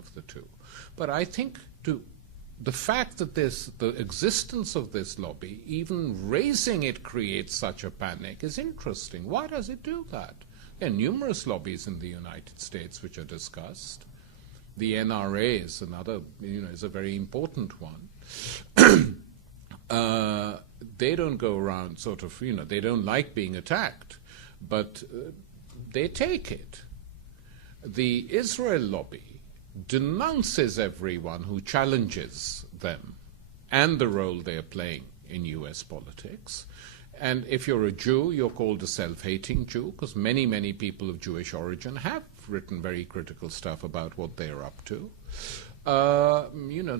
of the two. But I think the fact that the existence of this lobby, even raising it, creates such a panic is interesting. Why does it do that? There are numerous lobbies in the United States which are discussed. The NRA is another, is a very important one. They don't go around they don't like being attacked, but they take it. The Israel lobby denounces everyone who challenges them and the role they are playing in U.S. politics. And if you're a Jew, you're called a self-hating Jew, because many, many people of Jewish origin have written very critical stuff about what they're up to.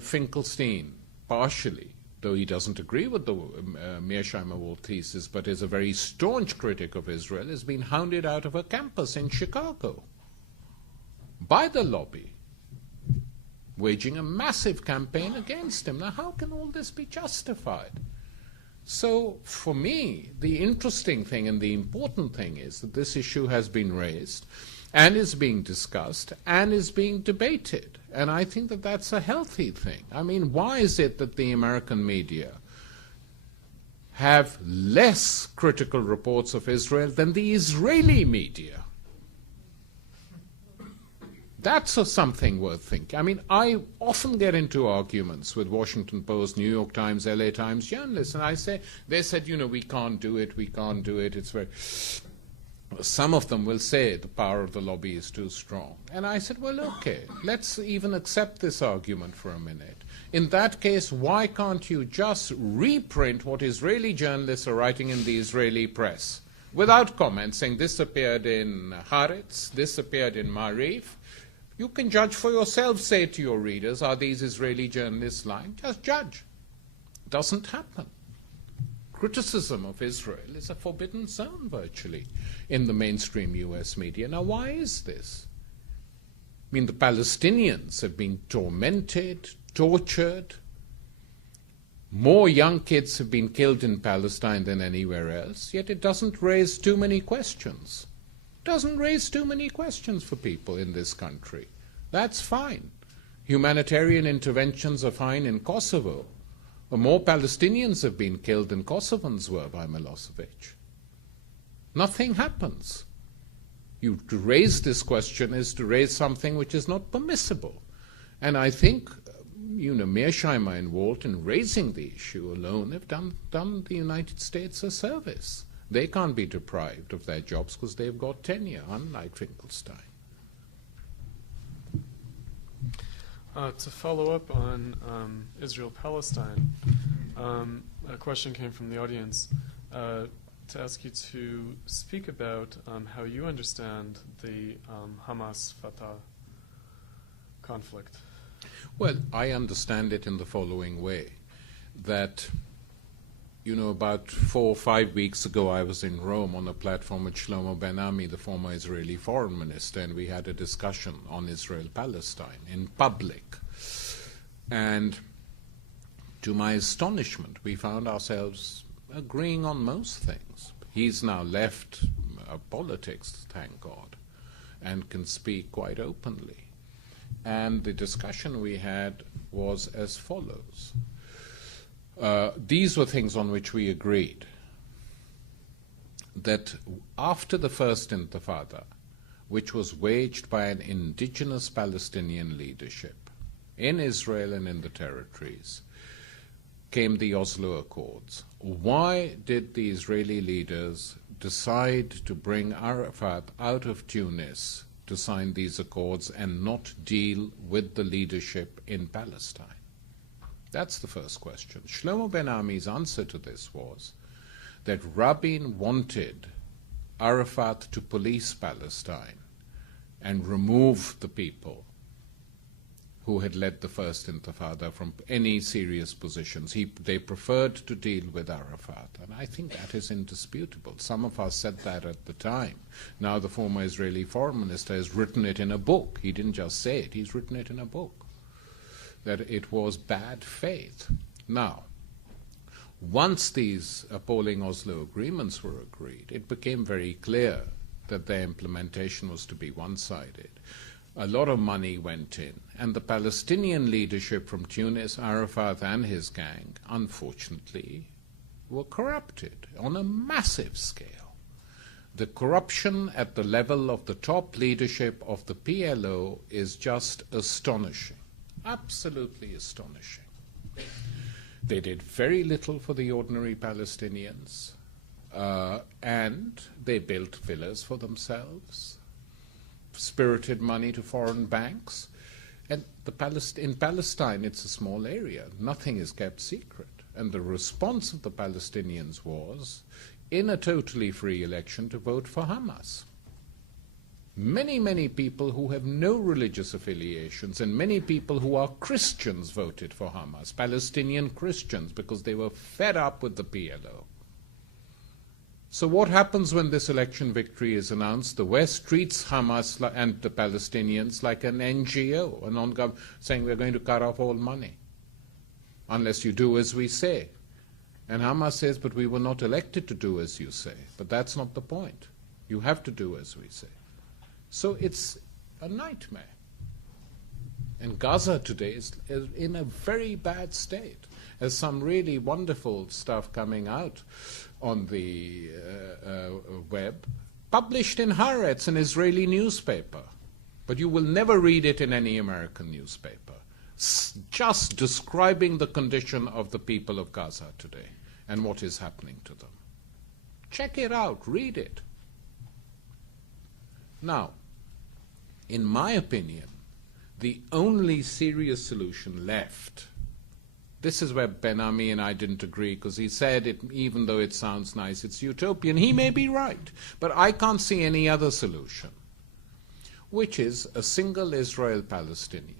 Finkelstein, partially, though he doesn't agree with the Mearsheimer Wall thesis, but is a very staunch critic of Israel, has been hounded out of a campus in Chicago by the lobby, waging a massive campaign against him. Now, how can all this be justified? So, for me, the interesting thing and the important thing is that this issue has been raised and is being discussed and is being debated. And I think that that's a healthy thing. I mean, why is it that the American media have less critical reports of Israel than the Israeli media? That's something worth thinking. I mean, I often get into arguments with Washington Post, New York Times, LA Times journalists, and they said, we can't do it, it's very... Some of them will say the power of the lobby is too strong. And I said, well, okay, let's even accept this argument for a minute. In that case, why can't you just reprint what Israeli journalists are writing in the Israeli press without comment, saying this appeared in Haaretz, this appeared in Maariv? You can judge for yourself, say to your readers, are these Israeli journalists lying? Just judge. Doesn't happen. Criticism of Israel is a forbidden zone, virtually, in the mainstream U.S. media. Now, why is this? I mean, the Palestinians have been tormented, tortured. More young kids have been killed in Palestine than anywhere else, yet it doesn't raise too many questions. Doesn't raise too many questions for people in this country. That's fine. Humanitarian interventions are fine in Kosovo. But more Palestinians have been killed than Kosovans were by Milosevic. Nothing happens. To raise this question is to raise something which is not permissible. And I think, Mearsheimer and Walt, in raising the issue alone, have done the United States a service. They can't be deprived of their jobs because they've got tenure, unlike Finkelstein. To follow up on Israel-Palestine, a question came from the audience to ask you to speak about how you understand the Hamas-Fatah conflict. Well, I understand it in the following way, that about 4 or 5 weeks ago, I was in Rome on a platform with Shlomo Ben-Ami, the former Israeli foreign minister, and we had a discussion on Israel-Palestine in public. And to my astonishment, we found ourselves agreeing on most things. He's now left politics, thank God, and can speak quite openly. And the discussion we had was as follows. These were things on which we agreed. That after the first Intifada, which was waged by an indigenous Palestinian leadership in Israel and in the territories, came the Oslo Accords. Why did the Israeli leaders decide to bring Arafat out of Tunis to sign these accords and not deal with the leadership in Palestine? That's the first question. Shlomo Ben-Ami's answer to this was that Rabin wanted Arafat to police Palestine and remove the people who had led the first Intifada from any serious positions. They preferred to deal with Arafat, and I think that is indisputable. Some of us said that at the time. Now the former Israeli foreign minister has written it in a book. He didn't just say it, he's written it in a book, that it was bad faith. Now, once these appalling Oslo agreements were agreed, it became very clear that their implementation was to be one-sided. A lot of money went in, and the Palestinian leadership from Tunis, Arafat and his gang, unfortunately, were corrupted on a massive scale. The corruption at the level of the top leadership of the PLO is just astonishing, absolutely astonishing. They did very little for the ordinary Palestinians, and they built villas for themselves, spirited money to foreign banks. And in Palestine, it's a small area. Nothing is kept secret. And the response of the Palestinians was, in a totally free election, to vote for Hamas. Many, many people who have no religious affiliations and many people who are Christians voted for Hamas, Palestinian Christians, because they were fed up with the PLO. So what happens when this election victory is announced? The West treats Hamas and the Palestinians like an NGO, a non-government, saying we're going to cut off all money unless you do as we say. And Hamas says, but we were not elected to do as you say. But that's not the point. You have to do as we say. So it's a nightmare. And Gaza today is in a very bad state. There's some really wonderful stuff coming out on the web, published in Haaretz, an Israeli newspaper. But you will never read it in any American newspaper. Just describing the condition of the people of Gaza today and what is happening to them. Check it out, read it. Now, in my opinion, the only serious solution left, this is where Ben-Ami and I didn't agree, because he said, even though it sounds nice, it's utopian. He may be right, but I can't see any other solution, which is a single Israel-Palestine,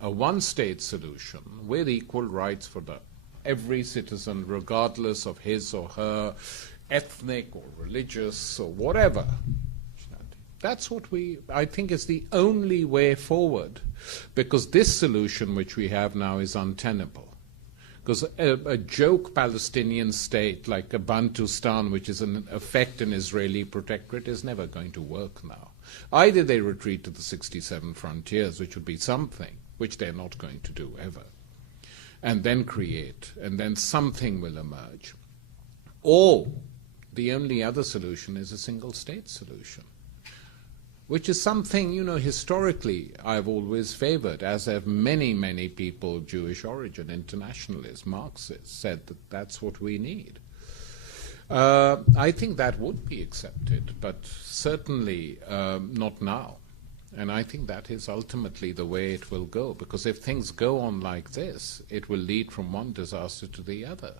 a one-state solution with equal rights for every citizen, regardless of his or her ethnic or religious or whatever. That's what I think is the only way forward, because this solution which we have now is untenable. Because a joke Palestinian state like a Bantustan, which is in effect an Israeli protectorate, is never going to work now. Either they retreat to the 67 frontiers, which would be something, which they're not going to do ever, and then something will emerge. Or the only other solution is a single-state solution, which is something, historically I've always favored, as have many, many people of Jewish origin, internationalists, Marxists, said that that's what we need. I think that would be accepted, but certainly not now. And I think that is ultimately the way it will go, because if things go on like this, it will lead from one disaster to the other.